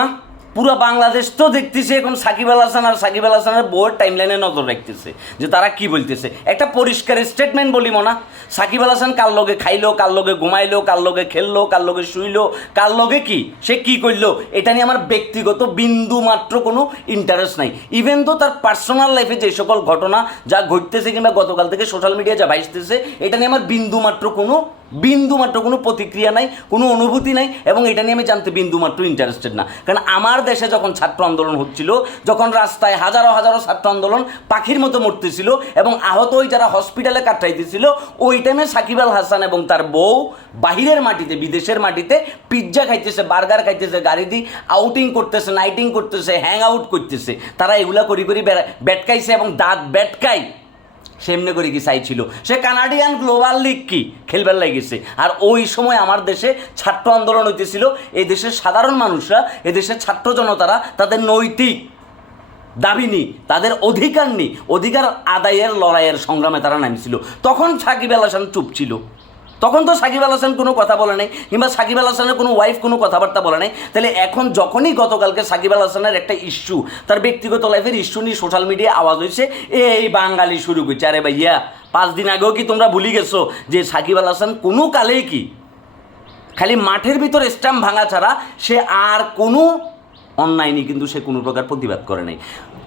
না? পুরো বাংলাদেশ তো দেখতেছে এখন সাকিব আল হাসান আর সাকিব আল হাসানের টাইমলাইনে নজর রাখতেছে। যে তারা কি বলতেছে? একটা পরিষ্কার স্টেটমেন্ট বলি মনা। সাকিব আল হাসান কার লগে খাইলো, কার লগে ঘুমাইলো, কার লগে খেললো, কার লগে শুইলো, কার লগে কি? সে কি করল? এটা নিয়ে আমার ব্যক্তিগত বিন্দু মাত্র কোনো ইন্টারেস্ট নাই। ইভেন তো তার পার্সোনাল লাইফে যে সকল ঘটনা যা ঘটতেছে কিংবা গতকাল থেকে সোশ্যাল মিডিয়া যা ভাইসতেছে এটা নিয়ে আমার বিন্দু মাত্র কোনো বিন্দু মাত্র, কোনো প্রতিক্রিয়া নাই, কোনো অনুভূতি নাই, এবং এটা নিয়ে আমি জানতে বিন্দু মাত্র ইন্টারেস্টেড না। কারণ আমার দেশে যখন ছাত্র আন্দোলন হচ্ছিল, যখন রাস্তায় হাজারো হাজারো ছাত্র আন্দোলন পাখির মতো মরতেছিল, এবং আহত ওই যারা হসপিটালে কাটাইতেছিল, ওই টাইমে সাকিব আল হাসান এবং তার বউ বাহিরের মাটিতে, বিদেশের মাটিতে পিৎজা খাইতেছে বার্গার খাইতেছে, গাড়ি দিয়ে আউটিং করতেছে নাইটিং করতেছে হ্যাং আউট করতেছে। তারা এগুলা করি করি বেটকাইছে এবং দাঁত বেটকাই সেমনে করে কি চাইছিল সে কানাডিয়ান গ্লোবাল লিগ কি? খেলবার লাগিয়েছে আর ওই সময় আমার দেশে ছাত্র আন্দোলন হইতেছিল। এই দেশের সাধারণ মানুষরা এদেশের দেশের ছাত্র জনতারা তাদের নৈতিক দাবি নি, তাদের অধিকার নি, অধিকার আদায়ের লড়াইয়ের সংগ্রামে তারা নামছিল। তখন সাকিব আল হাসান চুপ ছিল। তখন তো সাকিব আল হাসান কোনো কথা বলে নাই, কিংবা সাকিব আল হাসানের কোনো ওয়াইফ কোনো কথাবার্তা বলে নাই। তাহলে এখন যখনই গতকালকে সাকিব আল হাসানের একটা ইস্যু তার ব্যক্তিগত লাইফের ইস্যু নিয়ে সোশ্যাল মিডিয়ায় আওয়াজ হয়েছে, এই বাঙালি শুরু করছে। আরে ভাইয়া, পাঁচ দিন আগেও কি তোমরা ভুলি গেছো যে সাকিব আল হাসান কোনো কালেই কি? খালি মাঠের ভিতর স্ট্যাম্প ভাঙা ছাড়া সে আর কোনো অন্যায় নেই, কিন্তু সে কোনো প্রকার প্রতিবাদ করে নাই।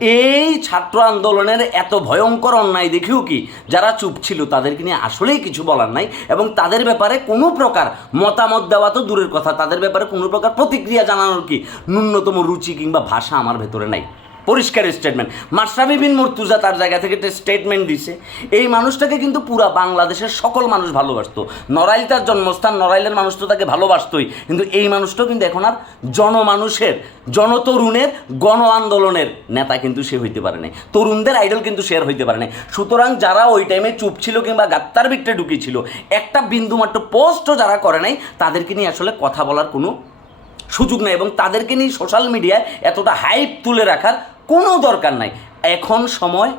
এই ছাত্র আন্দোলনের এত ভয়ঙ্কর অন্যায় দেখেও কি যারা চুপ ছিল তাদেরকে নিয়ে আসলেই কিছু বলার নাই? এবং তাদের ব্যাপারে কোনো প্রকার মতামত দেওয়া তো দূরের কথা। তাদের ব্যাপারে কোনো প্রকার প্রতিক্রিয়া জানানোর কি ন্যূনতম রুচি কিংবা ভাষা আমার ভেতরে নাই? পরিষ্কার স্টেটমেন্ট মাশরাফি বিন মুর্তুজা তার জায়গা থেকে একটা স্টেটমেন্ট দিছে। এই মানুষটাকে কিন্তু পুরা বাংলাদেশের সকল মানুষ ভালোবাসতো। নড়াইল তার জন্মস্থান, নড়াইলের মানুষ তো তাকে ভালোবাসতোই। কিন্তু এই মানুষটাও কিন্তু এখন আর জনমানুষের, জনতরুণের গণ আন্দোলনের নেতা কিন্তু সে হইতে পারে নাই। তরুণদের আইডল কিন্তু শেয়ার হইতে পারে নাই। সুতরাং যারা ওই টাইমে চুপ ছিল কিংবা গাত্তার বিট্টে ঢুকিয়েছিল একটা বিন্দুমাত্র পোস্টও যারা করে নাই, তাদেরকে নিয়ে আসলে কথা বলার কোনো সুযোগ নেই এবং তাদেরকে নিয়ে সোশ্যাল মিডিয়ায় এতটা হাইপ তুলে রাখার কোনো দরকার নাই। এখন সময়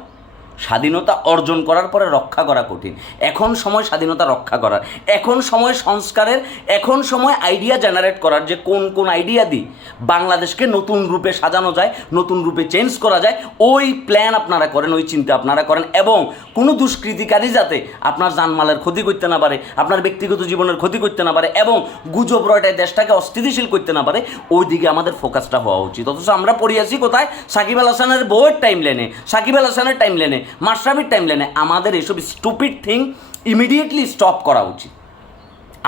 স্বাধীনতা অর্জন করার পরে রক্ষা করা কঠিন। এখন সময় স্বাধীনতা রক্ষা করার। এখন সময় সংস্কারের, এখন সময় আইডিয়া জেনারেট করার যে কোন কোন আইডিয়া দিই বাংলাদেশকে নতুন রূপে সাজানো যায়, নতুন রূপে চেঞ্জ করা যায়, ওই প্ল্যান আপনারা করেন, ওই চিন্তা আপনারা করেন এবং কোনো দুষ্কৃতিকারী যাতে আপনার জানমালের ক্ষতি করতে না পারে, আপনার ব্যক্তিগত জীবনের ক্ষতি করতে না পারে এবং গুজব রয়টায় দেশটাকে অস্থিতিশীল করতে না পারে ওই দিকে আমাদের ফোকাসটা হওয়া উচিত। অথচ আমরা পড়ে আছি কোথায়? সাকিব আল হাসানের বউয়ের টাইম লেনে সাকিব আল হাসানের টাইম লেনে মাশরাফির টাইম লেনে আমাদের এসব স্টুপিড থিং ইমিডিয়েটলি স্টপ করা উচিত।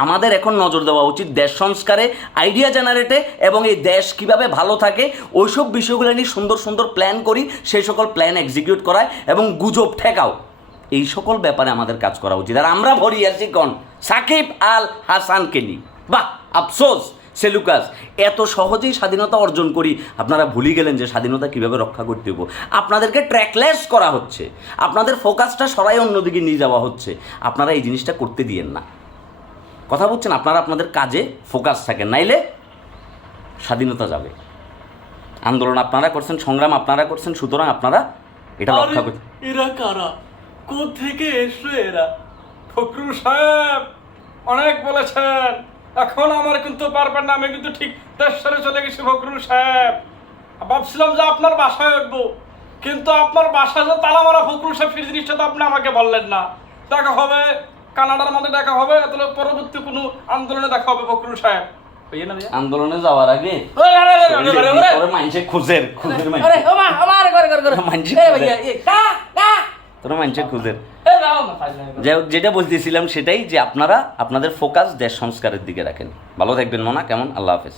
আমাদের এখন নজর দেওয়া উচিত দেশ সংস্কারে আইডিয়া জেনারেটে এবং এই দেশ কীভাবে ভালো থাকে, ওইসব বিষয়গুলো নিয়ে সুন্দর সুন্দর প্ল্যান করি, সেই সকল প্ল্যান এক্সিকিউট করায় এবং গুজব ঠেকাও। এই সকল ব্যাপারে আমাদের কাজ করা উচিত। আর আমরা ভরি আছি কন? সাকিব আল হাসানকে নিয়ে। বাহ, আফসোস! সেলুকাস এত সহজেই স্বাধীনতা অর্জন করি আপনারা ভুলে গেলেন যে স্বাধীনতা কীভাবে রক্ষা করতে হব। আপনাদেরকে ট্র্যাকলেস করা হচ্ছে। আপনাদের ফোকাসটা সরাই অন্যদিকে নিয়ে যাওয়া হচ্ছে। আপনারা এই জিনিসটা করতে দিয়েন না। কথা বলছেন আপনারা আপনাদের কাজে ফোকাস থাকেন নাইলে স্বাধীনতা যাবে। আন্দোলন আপনারা করছেন সংগ্রাম আপনারা করছেন সুতরাং আপনারা এটা রক্ষা করছেন এরা কারা? থেকে এসো এরা? ফখরুল সাহেব অনেক বলেছেন। এখন আমার কিন্তু পারবেন না আমি কিন্তু ঠিক দেশ চলে গেছি ফখরুল সাহেব। ভাবছিলাম যে আপনার বাসায় উঠবো কিন্তু আপনার বাসায় যে তালা মারা ফখরুল সাহেব সেই জিনিসটা তো আপনি আমাকে বললেন না। দেখা হবে কানাডার মধ্যে দেখা হবে তাহলে পরবর্তী কোনো আন্দোলনে দেখা হবে ফখরুল সাহেব? আন্দোলনে যাওয়ার আগে। মানুষে খুঁজের খুঁজের মানুষে খুঁজের। যেটা বলতেছিলাম সেটাই যে আপনারা আপনাদের ফোকাস দেশ সংস্কারের দিকে রাখেন। ভালো থাকবেন মোনা কেমন? আল্লাহ হাফেজ।